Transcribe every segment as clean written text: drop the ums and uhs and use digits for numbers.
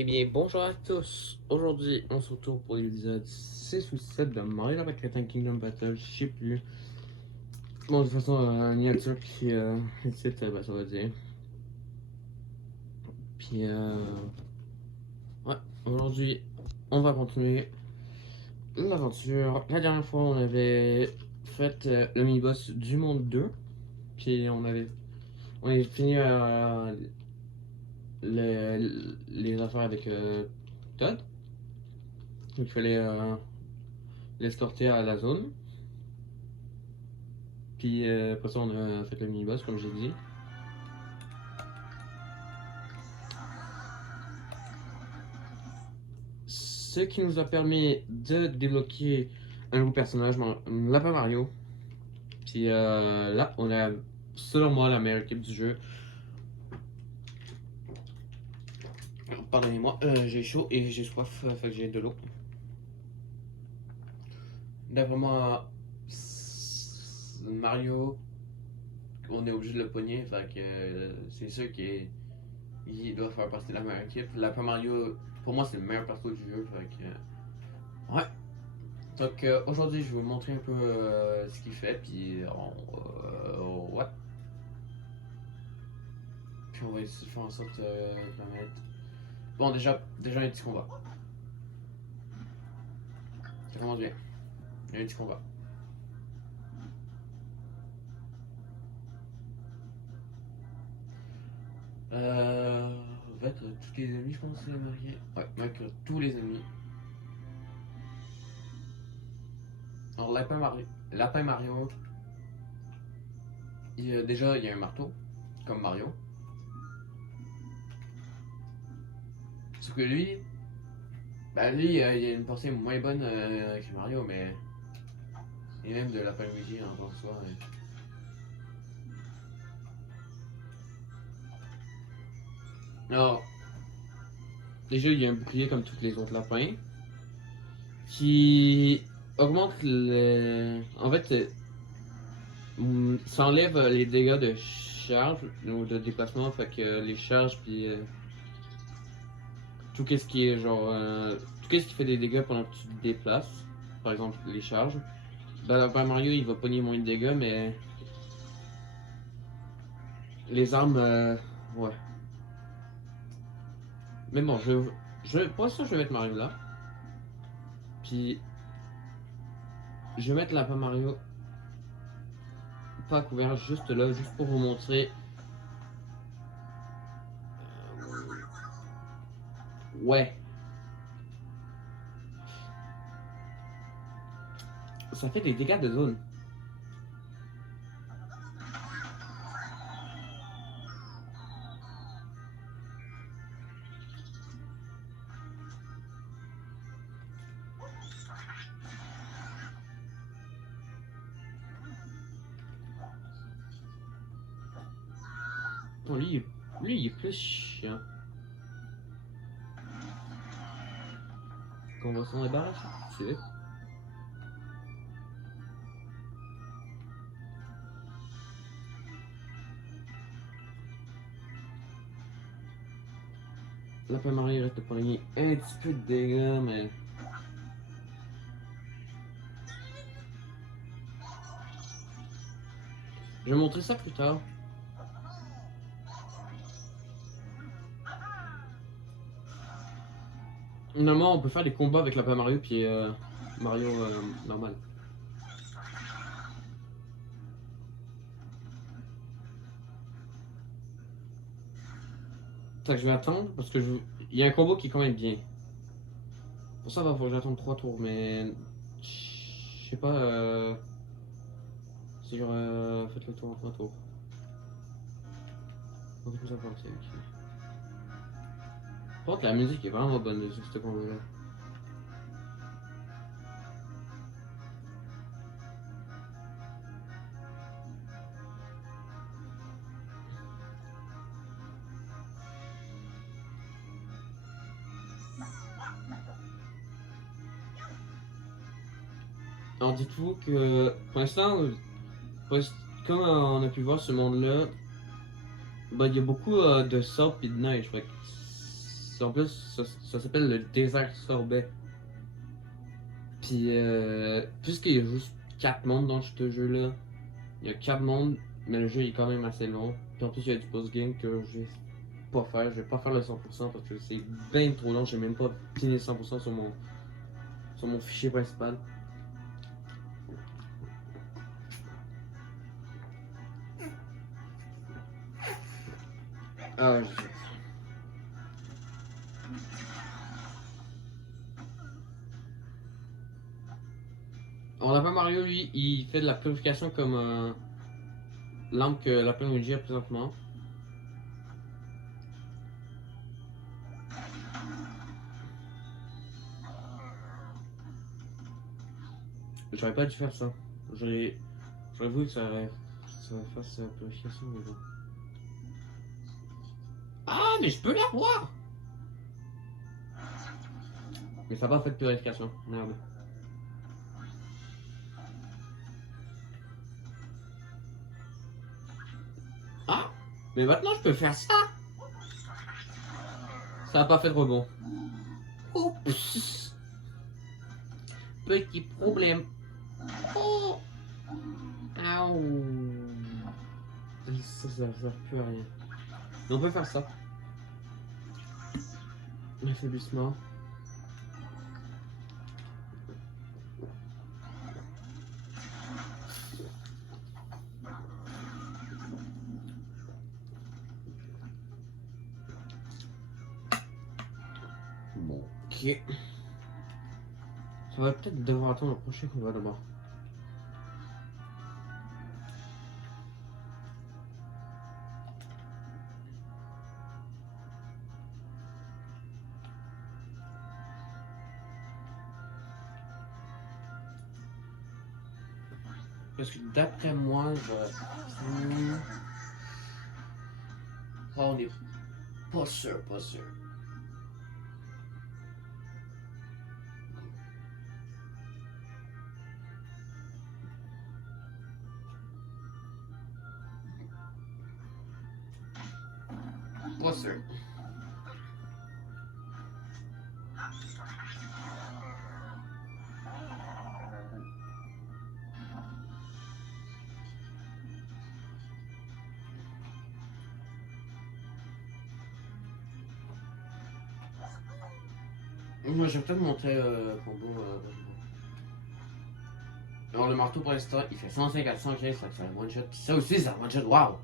Eh bien, bonjour à tous. Aujourd'hui, on se retrouve pour l'épisode 6 ou 7 de Mario avec Crétin Kingdom Battle. Je sais plus. Bon, de toute façon, miniature, puis ici, ben, ça va dire. Puis, ouais, aujourd'hui, on va continuer l'aventure. La dernière fois, on avait fait le mini-boss du monde 2. Puis, on est fini les affaires avec Todd. Il fallait l'escorter à la zone. Puis après ça, on a fait le mini-boss, comme j'ai dit. Ce qui nous a permis de débloquer un nouveau personnage, Lapin Mario. Puis là, on a, selon moi, la meilleure équipe du jeu. Pardonnez-moi, j'ai chaud et j'ai soif, fait que j'ai de l'eau. D'après moi, Mario, on est obligé de le pogner, fait que c'est sûr qu'il doit faire partie de la meilleure équipe. Lapin Mario, pour moi, c'est le meilleur perso du jeu, fait que ouais. Donc aujourd'hui, je vais vous montrer un peu ce qu'il fait, puis ouais. Puis on va essayer de faire en sorte de la mettre. Bon, déjà un petit combat. Ça commence bien. Il y a un petit combat. Vaincre tous les ennemis, je pense que c'est marqué. Ouais, vaincre tous les ennemis. Alors, Lapin Mario, déjà, il y a un marteau, comme Mario. Sauf que lui, bah lui, il a une portée moins bonne que Mario, mais. Et même de Lapin Luigi en soi. Alors, déjà, il y a un bouclier comme tous les autres lapins qui augmente le. En fait, ça enlève les dégâts de charge ou de déplacement, fait que les charges puis tout ce qui est genre tout ce qui fait des dégâts pendant que tu te déplaces, par exemple les charges. Dans Mario, il va pogner moins de dégâts, mais les armes, ouais. Mais bon, pour ça, je vais mettre Mario là. Puis, je vais mettre Lapin Mario pas couvert, juste là, juste pour vous montrer. Ouais. Ça fait des dégâts de zone. Bon, lui, il est plus chiant. Qu'on va s'en débarrasser tout de suite. Lapin Mario reste pour gagner un petit peu de dégâts, mais. Je vais montrer ça plus tard. Normalement, on peut faire des combats avec Lapin Mario puis Mario normal. Ça que je vais attendre parce que il y a un combo qui est quand même bien. Pour ça, il va falloir que j'attende 3 tours, mais. Je sais pas. Si genre. Faites le tour en 3 tours. On peut plus apporter, ok. Par contre, la musique est vraiment bonne sur ce combo-là. Alors dites-vous que pour l'instant, comme on a pu voir ce monde-là, bah, il y a beaucoup de sable et de neige. Fait que En plus, ça s'appelle le désert sorbet. Puis, puisqu'il y a juste 4 mondes dans ce jeu-là, il y a 4 mondes, mais le jeu est quand même assez long. Puis en plus, il y a du post-game que je vais pas faire. Je vais pas faire le 100% parce que c'est bien trop long. J'ai même pas fini le 100% sur mon fichier principal. Ah, je... On n'a pas Mario, lui, il fait de la purification comme l'arme que la pleine a présentement. J'aurais pas dû faire ça. J'aurais voulu que ça fasse purification, mais bon. Ah, mais je peux l'avoir! Mais ça n'a pas fait de purification. Merde. Ah! Mais maintenant je peux faire ça! Ça n'a pas fait de rebond. Oups! Petit problème. Oh! Aouh! Ça sert plus à rien. Mais on peut faire ça. L'affaiblissement. Bon, ok. Ça va peut-être devoir attendre le prochain combat d'abord. Parce que d'après moi, oh, on est pas sûr, pas sûr. Pas sûr. Moi, je vais peut-être montrer le combo. Alors, le marteau pour l'instant, il fait 105 à 115, ça fait un one shot. Ça aussi, c'est un one shot, waouh!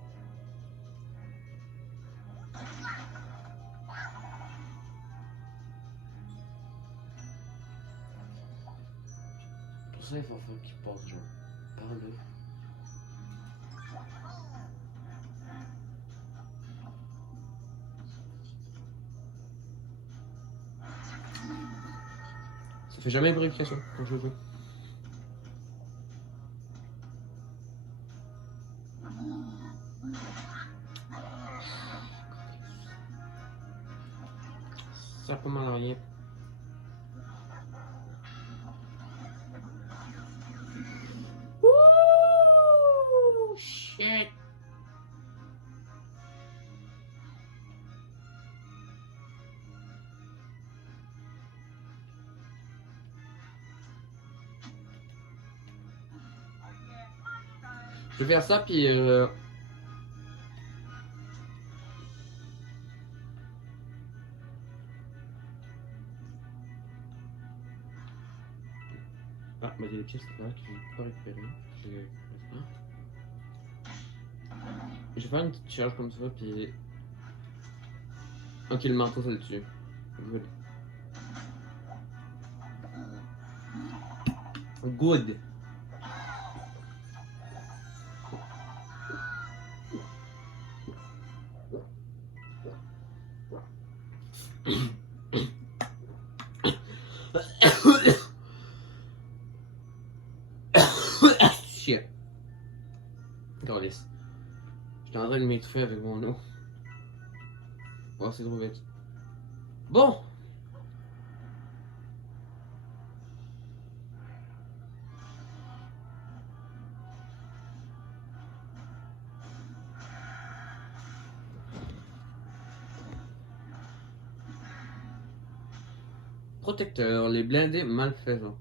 Pour ça, il faut faire qu'il passe, genre, par là. Ça fait jamais vérification quand je joue. Ça sert pas mal à rien. Ouh, shit! Je vais faire ça, puis ah, mais il y a des pièces là que je vais pas récupérer. Je vais faire une petite charge comme ça, puis... Ok, le manteau, ça le tue. Good. Good. Shit. Calice. J'étais en train de m'étouffer avec mon eau. Oh, c'est trop vite. Bon! Protecteur, les blindés malfaisants.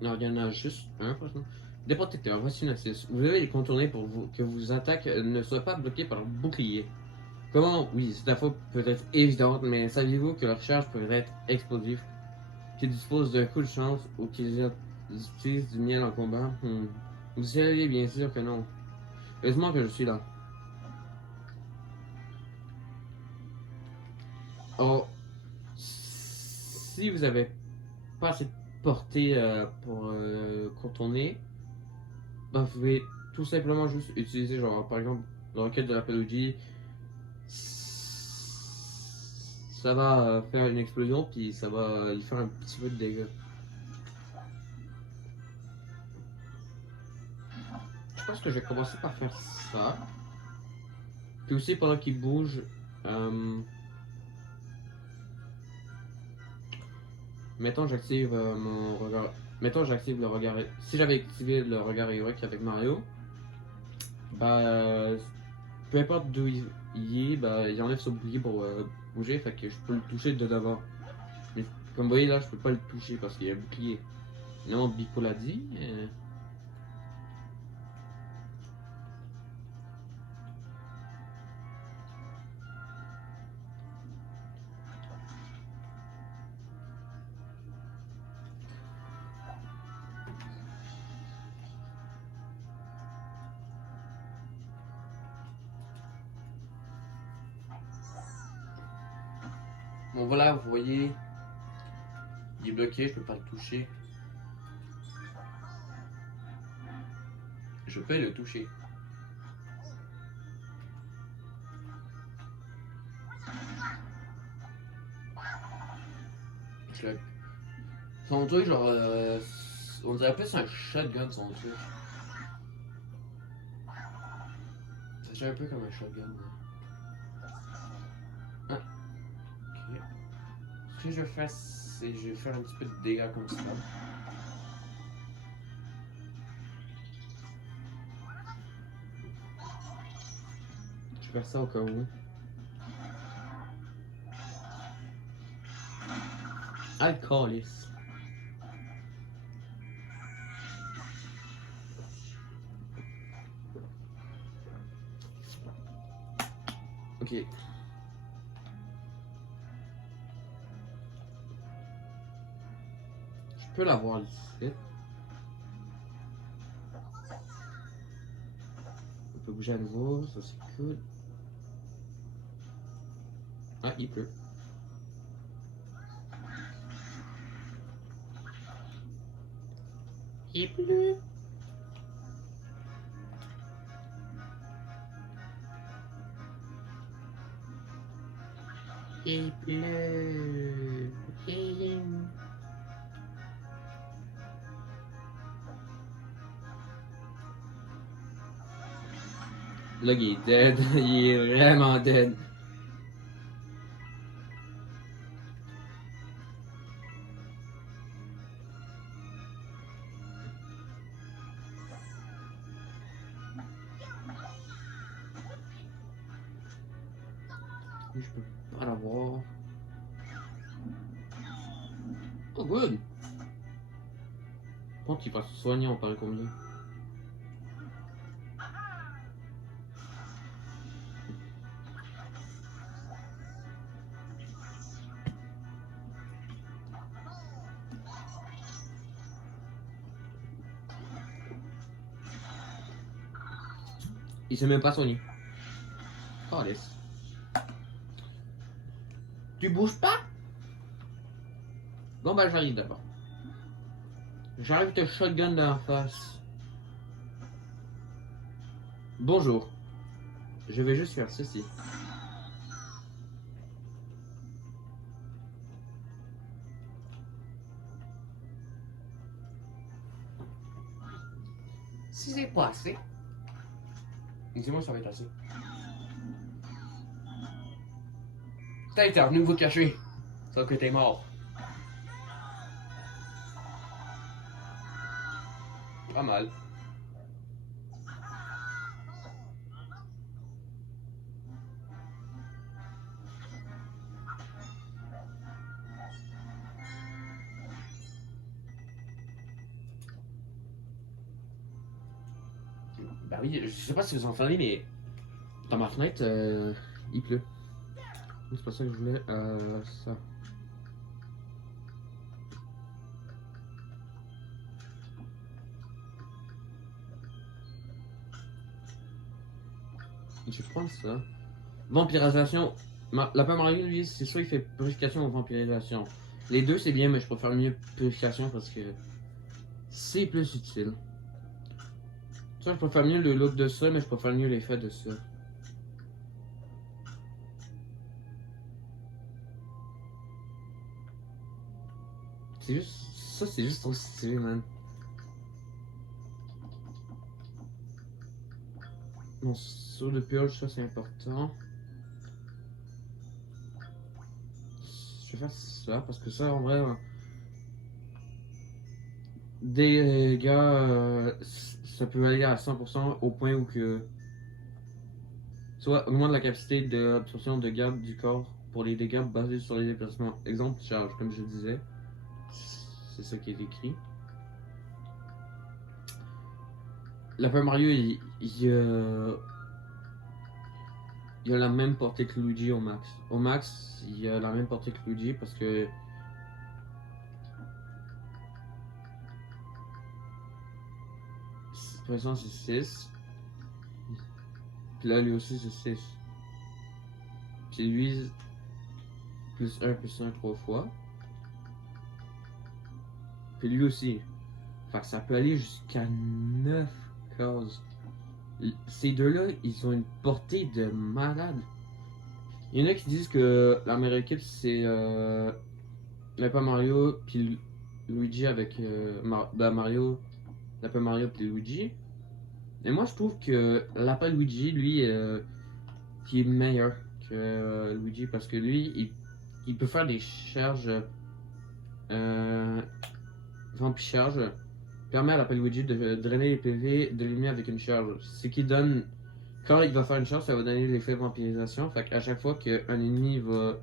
Non, il y en a juste un, franchement. Des protecteurs, voici une astuce. Vous devez les contourner pour que vos attaques ne soient pas bloquées par le bouclier. Comment? Oui, cette info peut être évidente, mais saviez-vous que leur charge peut être explosive? Qu'ils disposent d'un coup de chance ou qu'ils utilisent du miel en combat? Vous saviez bien sûr que non. Heureusement que je suis là. Oh, si vous avez pas assez de portée pour contourner, ben, vous pouvez tout simplement juste utiliser, genre, par exemple, le roquette de la Pelugi. Ça va faire une explosion, puis ça va lui faire un petit peu de dégâts. Je pense que je vais commencer par faire ça. Puis aussi, pendant qu'il bouge, mettons j'active mon regard. Mettons j'active le regard. Si j'avais activé le regard héroïque avec Mario, bah peu importe d'où il est, bah il enlève son bouclier pour bouger, fait que je peux le toucher de devant. Mais comme vous voyez là, je peux pas le toucher parce qu'il y a un bouclier. Non, Bico l'a dit. Bon voilà, vous voyez, il est bloqué, je peux pas le toucher. Je peux le toucher. Son truc, genre, on dirait plus un shotgun, son truc. Ça fait un peu comme un shotgun. Ah, ok. Ce que je vais faire, c'est je vais faire un petit peu de dégâts comme ça. Je vais faire ça au cas où. Alcoolis. Ok. Je peux l'avoir ici. On peut bouger à nouveau, ça c'est cool. Ah, il pleut. Il pleut. Il pleut. Là, il est dead. Il est vraiment dead. Je peux pas l'avoir. Oh, good. Quand il va se soigner, on parle combien? Il s'est même pas soigné. Oh, laisse. Tu bouges pas? Bon, bah, j'arrive d'abord. J'arrive te shotgun dans la face. Bonjour. Je vais juste faire ceci. Si c'est pas assez, dis-moi ça va être assez. Putain, t'es revenu vous cacher. Sauf que t'es mort. Pas mal. Bah oui, je sais pas si vous entendez, mais dans ma fenêtre, il pleut. C'est pas ça que je voulais. Ça. Je vais prendre ça. Vampirisation. La Lapin Mario, lui, c'est soit il fait purification ou vampirisation. Les deux, c'est bien, mais je préfère mieux purification parce que c'est plus utile. Ça, je préfère mieux le look de ça, mais je préfère mieux l'effet de ça. C'est juste. Ça, c'est juste trop stylé, man. Bon, sur le purge, ça, c'est important. Je vais faire ça parce que ça, en vrai. Des gars, ça peut aller à 100% au point où que. Soit augmente la capacité d'absorption de garde du corps pour les dégâts basés sur les déplacements. Exemple, charge, comme je disais. C'est ça qui est écrit. Lapin Mario, il a la même portée que Luigi au max. Au max, il a la même portée que Luigi parce que. Présent, c'est 6. Puis là, lui aussi, c'est 6. Puis lui, plus 1, 3 fois. Puis lui aussi. Fait que ça peut aller jusqu'à 9 cases. Ces deux-là, ils ont une portée de malade. Il y en a qui disent que la meilleure équipe, c'est Lapin Mario puis Luigi avec Mario, Lapin Mario puis Luigi. Et moi, je trouve que Lapin Luigi, lui, qui est meilleur que Luigi parce que lui, il peut faire des charges vampire-charge. Permet à Lapin Luigi de drainer les PV de l'ennemi avec une charge. Ce qui donne. Quand il va faire une charge, ça va donner l'effet vampirisation. Fait qu'à chaque fois qu'un ennemi va.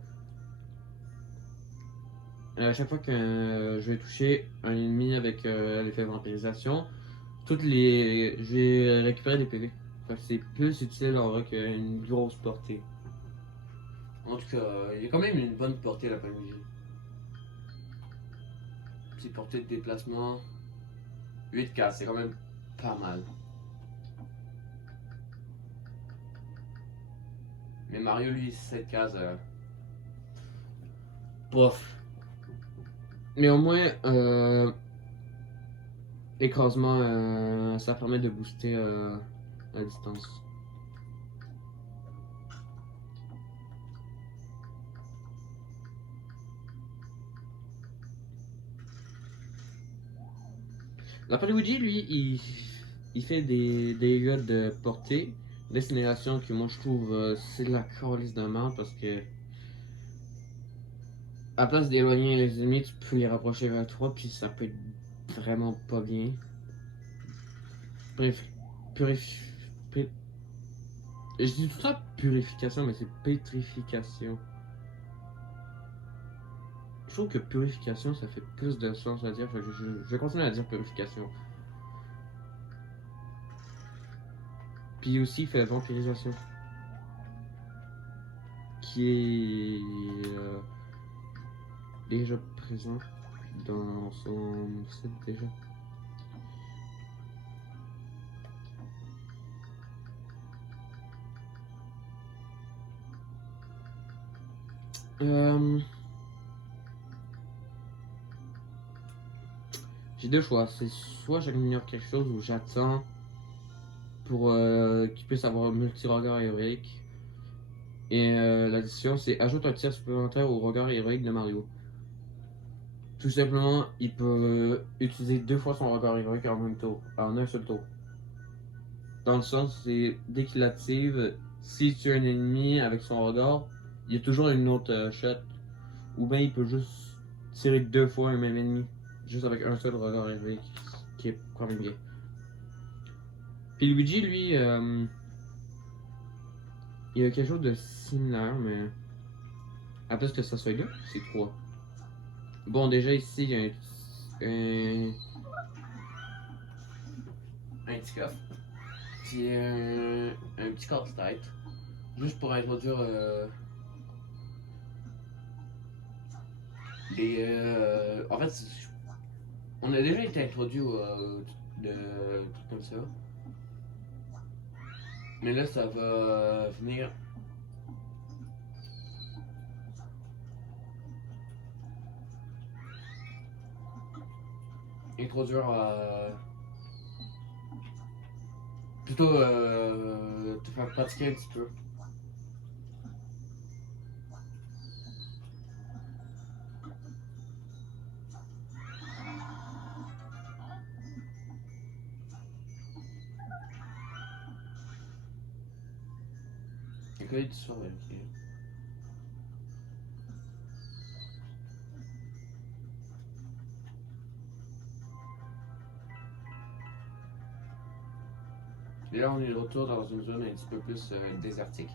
À chaque fois que je vais toucher un ennemi avec l'effet vampirisation, je vais récupérer des PV. Fait que c'est plus utile en vrai qu'une grosse portée. En tout cas, il y a quand même une bonne portée Lapin Luigi. Petite portée de déplacement. 8K, c'est quand même pas mal. Mais Mario, lui, 7 cases. Bof. Mais au moins, écrasement, ça permet de booster la distance. Lapin Luigi, lui, il fait des dégâts de portée, destination que moi je trouve c'est de la calice de merde parce que à place d'éloigner les ennemis, tu peux les rapprocher vers toi, puis ça peut être vraiment pas bien. Bref, je dis tout ça purification, mais c'est pétrification. Je trouve que purification ça fait plus de sens à dire, fait que je vais continuer à dire purification. Puis aussi il fait vampirisation. Qui est déjà présent dans son site déjà. J'ai deux choix. C'est soit j'ignore quelque chose ou j'attends pour qu'il puisse avoir un multi-regard héroïque. Et l'addition, c'est ajoute un tir supplémentaire au regard héroïque de Mario. Tout simplement, il peut utiliser 2 fois son regard héroïque en même tour, en un seul tour. Dans le sens, c'est dès qu'il l'active, si tu as un ennemi avec son regard, il y a toujours une autre shot. Ou bien il peut juste tirer 2 fois un même ennemi, juste avec un seul regard héroïque, qui est quand même bien. Puis Luigi, lui, il y a quelque chose de similaire, mais à plus que ça soit là, c'est 3. Bon, déjà ici, il y a un petit coffre. C'est un petit casse-tête. Juste pour introduire les. En fait, on a déjà été introduit de trucs comme ça. Mais là, ça va venir. Introduire plutôt te faire pratiquer un petit peu. École du soir, ok. Et là, on est de retour dans une zone un petit peu plus désertique.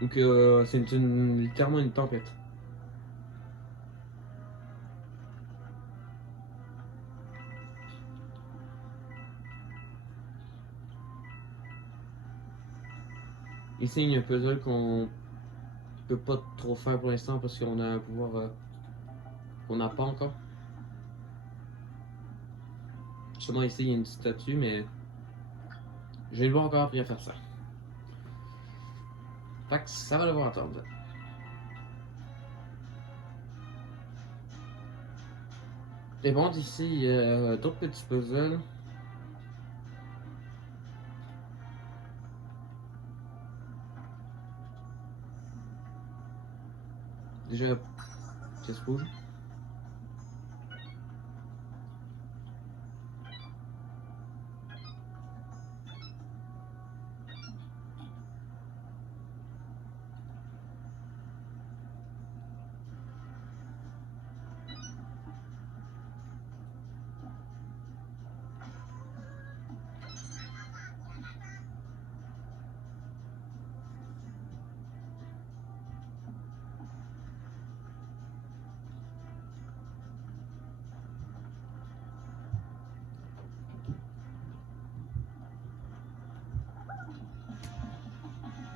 Donc, c'est littéralement une tempête. Ici, il y a un puzzle qu'on peut pas trop faire pour l'instant parce qu'on a un pouvoir qu'on n'a pas encore. Justement, ici, il y a une statue, mais je vais pas encore appris à faire ça. Fait que ça va devoir attendre. Et bon, ici, il y a d'autres petits puzzles. Déjà, pièce rouge.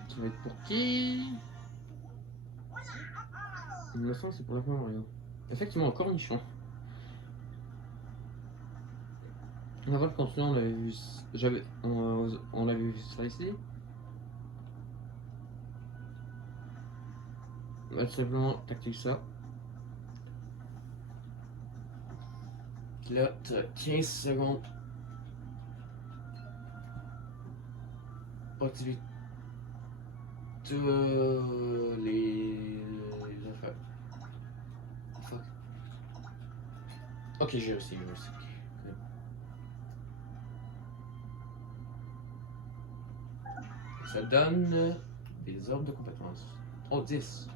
Ça va être pour qui? Il me semble que c'est pour la fin Mario. Effectivement, cornichon. Avant de continuer, on avait vu. On avait vu ça ici. On va tout simplement tacler ça. Là, tu as 15 secondes pour activer tous les affaires. Fuck. Ok, j'ai réussi, j'ai réussi. Ça donne des ordres de compétences. Oh, 10.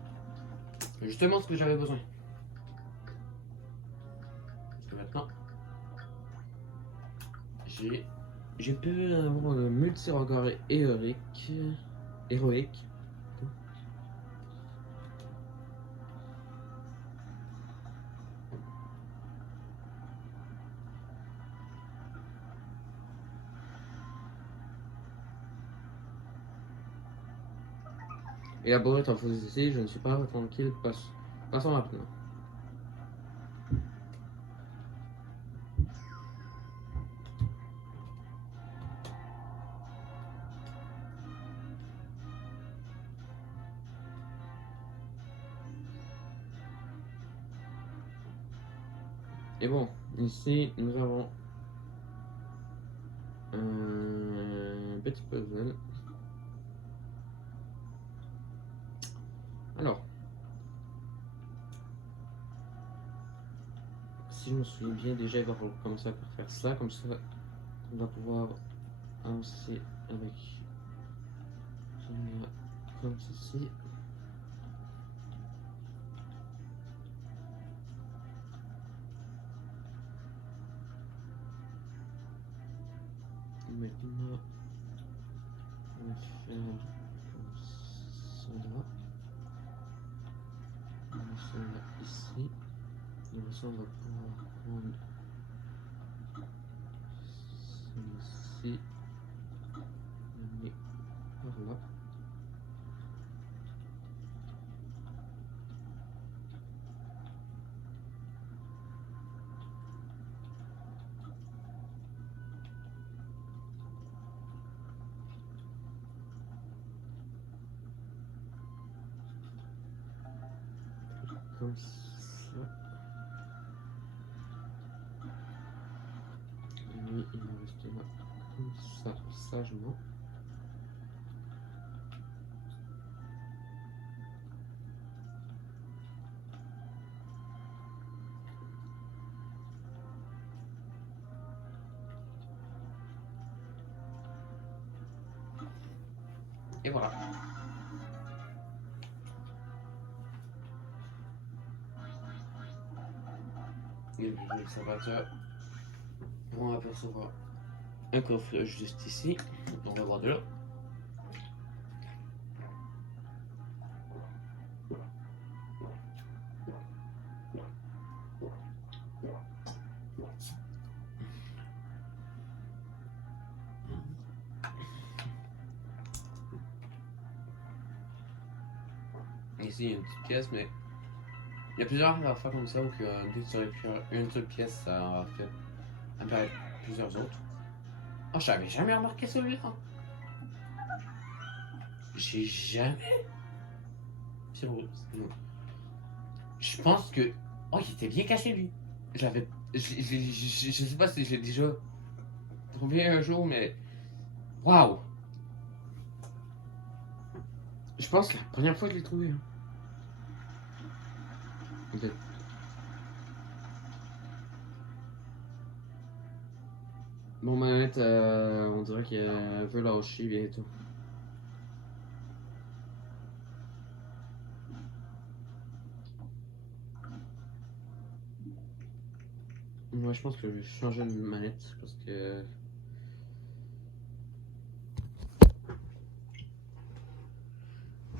Justement ce que j'avais besoin. Parce que maintenant, j'ai pu avoir un multi-regard héroïque. Héroïque. Élaborer ton faux essai, je ne suis pas tranquille, passons rapidement. Et bon, ici nous avons un petit puzzle. Alors, si je me souviens bien, déjà il va falloir commencer par faire ça, comme ça on va pouvoir avancer avec celui-là comme ceci. Maintenant, on va faire comme cela. On va faire ici. Et ça, on va pouvoir prendre Ici. Et par là. Comme ça. Et lui, il va rester là. Comme ça, sagement. Et voilà. Et les observateurs vont apercevoir un coffre juste ici. On va voir de là. Ici, il y a une petite pièce, mais il y a plusieurs affaires comme ça où une seule pièce, ça fait apparaître plusieurs autres. Oh, j'avais jamais remarqué celui-là. J'ai jamais. C'est vrai. Je pense que. Oh, il était bien caché, lui. J'avais. Je sais pas si j'ai déjà trouvé un jour, mais. Waouh! Je pense que la première fois que je l'ai trouvé. Hein. Okay. Bon, manette, on dirait qu'elle veut lâcher bientôt. Moi, je pense que je vais changer de manette parce que.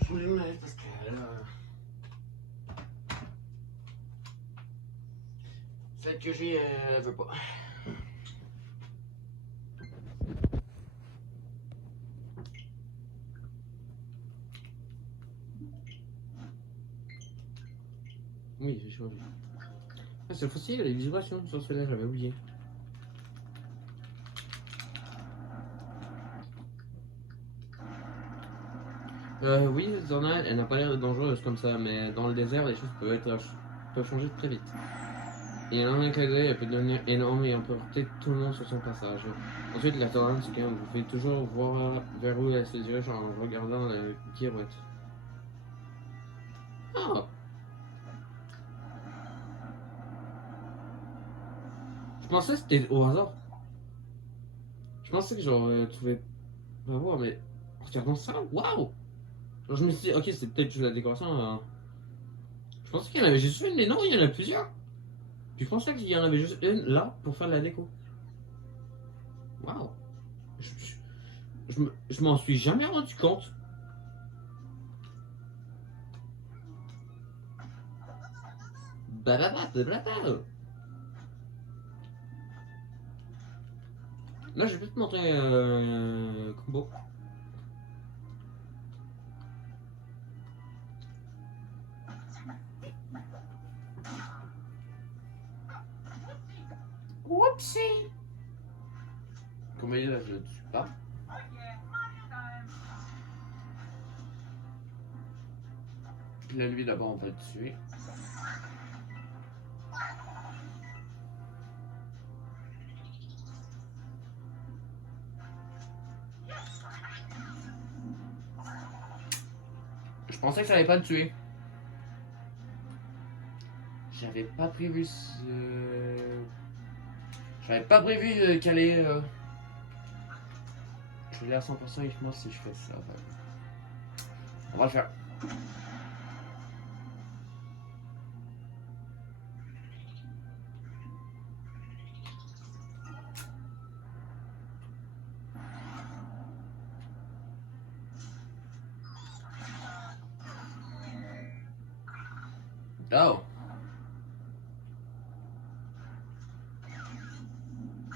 Changer de manette parce que là. Celle que j'ai, elle veut pas. Oui, j'ai changé. Ah, cette fois-ci, il y a des vibrations sur celui-là, j'avais oublié. Oui, cette tornade, elle n'a pas l'air dangereuse comme ça, mais dans le désert, les choses peuvent changer très vite. Et en un clin d'œil, elle peut devenir énorme et emporter tout le monde sur son passage. Ensuite, la tornade se calme. Vous pouvez toujours voir vers où elle se dirige en regardant la girouette. Ah! Je pensais que c'était au hasard. Je pensais que genre, tu pouvais pas voir, mais en regardant ça, waouh! Genre, je me suis dit, ok, c'est peut-être juste la décoration. Je pensais qu'il y en avait juste une, mais non, il y en a plusieurs. Puis je pensais qu'il y en avait juste une là pour faire la déco. Waouh! Je m'en suis jamais rendu compte. Blablabla. Là, je vais te montrer un combo. Whoopsie! Comment il est là, je ne tue pas. Là, lui, là-bas, on va le tuer. Je pensais que ça allait pas le tuer. J'avais pas prévu ce. J'avais pas prévu qu'elle allait. Je l'ai à 100% uniquement si je fais ça. On va le faire. Oh!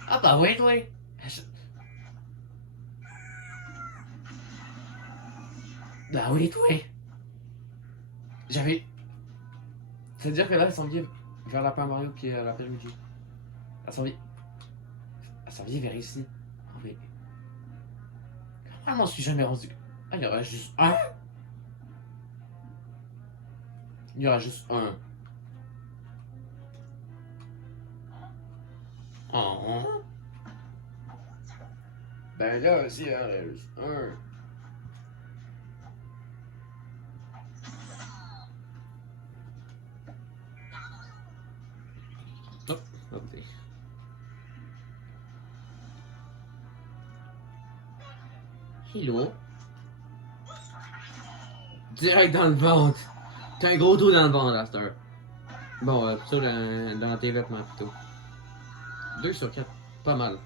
Ah bah oui, oui! Ben oui, toi! J'avais. C'est-à-dire que là, elle s'en vient vers la Mario puis l'après-midi. Elle s'en vient. Elle s'en vient vers ici. Oh, mais. Ah, m'en suis jamais rendu. Ah, il y aura juste un. Il y aura juste un. Oh. Ben là, aussi, il y aura juste un. Hop, hop. Hello. Direct dans le ventre. T'as un gros trou dans le ventre à cette heure. Bon, plutôt dans tes vêtements plutôt. 2 sur 4. Pas mal.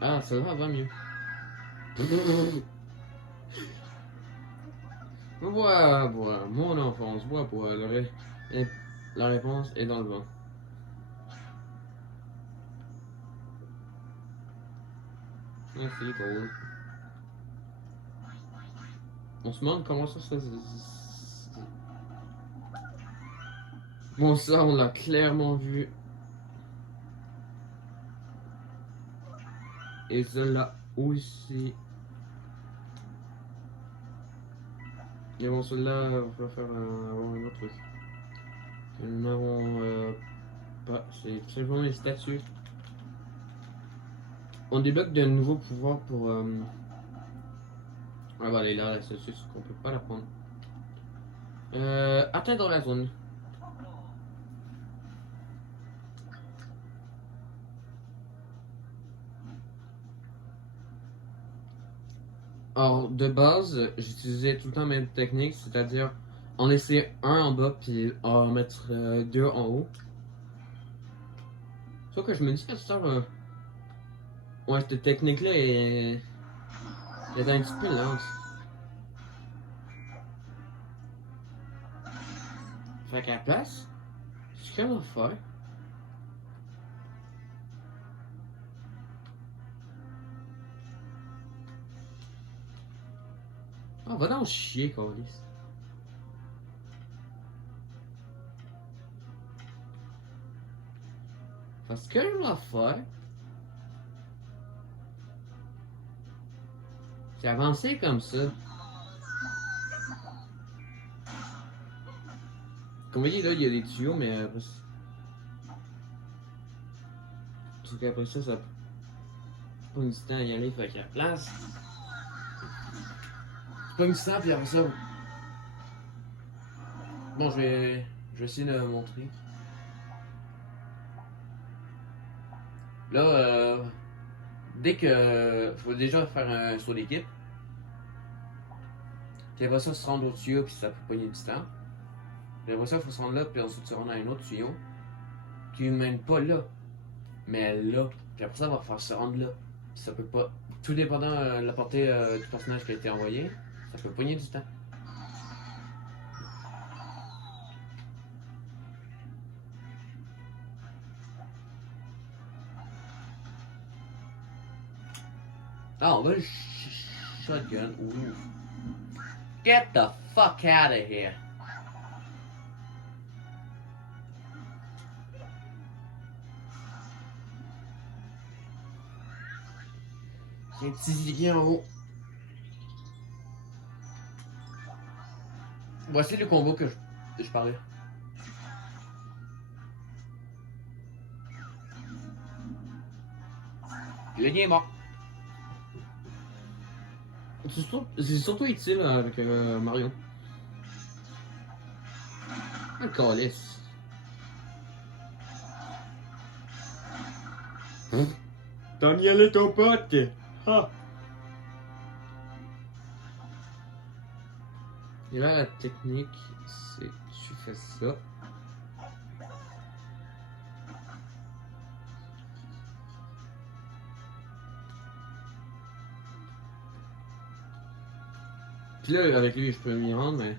Ah, ça va mieux. Bois, mon enfance, bois. La réponse est dans le vent. Ah, c'est drôle. On se demande comment ça se fait. Bon, ça, on l'a clairement vu. Et celle-là aussi. Et bon, celle-là, on va faire avoir un autre truc. Nous n'avons pas. C'est tout simplement les statues. On débloque de nouveaux pouvoirs pour. Ah bah, elle est là, la statue, c'est qu'on peut pas la prendre. Atteindre la zone. Alors, de base, j'utilisais tout le temps la même technique, c'est-à-dire en laisser un en bas puis en mettre deux en haut. Sauf que je me dis que ça, ouais, cette technique-là est un petit peu lente. Fait qu'à la place, ce qu'on va faire, on va dans le chier, câlisse. Parce que je vais faire, c'est avancer comme ça. Comme vous voyez, là, il y a des tuyaux, mais après ça. Sauf qu'après ça, ça pas du temps à y aller, fait qu'à la place. Pas du temps, puis après ça. Bon, je vais essayer de montrer. Là, dès que. Faut déjà faire un saut d'équipe. Puis après ça, se rendre au tuyau, puis ça peut pogner du temps. Puis après ça, il faut se rendre là, puis ensuite se rendre à un autre tuyau. Qui mène pas là, mais là. Puis après ça, il va falloir se rendre là. Puis ça peut pas. Tout dépendant de la portée du personnage qui a été envoyé, ça peut pogner du temps. Ah, on va le shotgun. Ouh. Get the fuck out of here. Il y a un petit ziggy en haut. Voici le combo que je parlais. Le gars est mort. C'est surtout utile avec Mario. Ah, le calice. Daniel est ton pote. Ah. Et là, la technique, c'est tu fais ça. Puis là, avec lui, je peux m'y rendre, mais.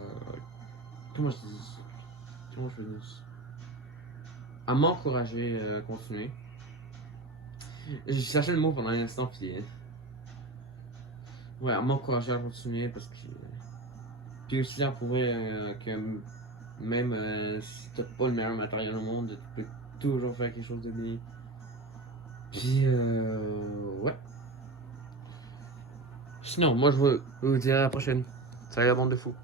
à m'encourager à continuer. J'ai cherché le mot pendant un instant, puis. Ouais, à m'encourager à continuer parce que. Puis aussi à prouver que même si t'as pas le meilleur matériel au monde, tu peux toujours faire quelque chose de bien. Puis, ouais. Sinon, moi je vous dis à la prochaine. Salut la bande de fous.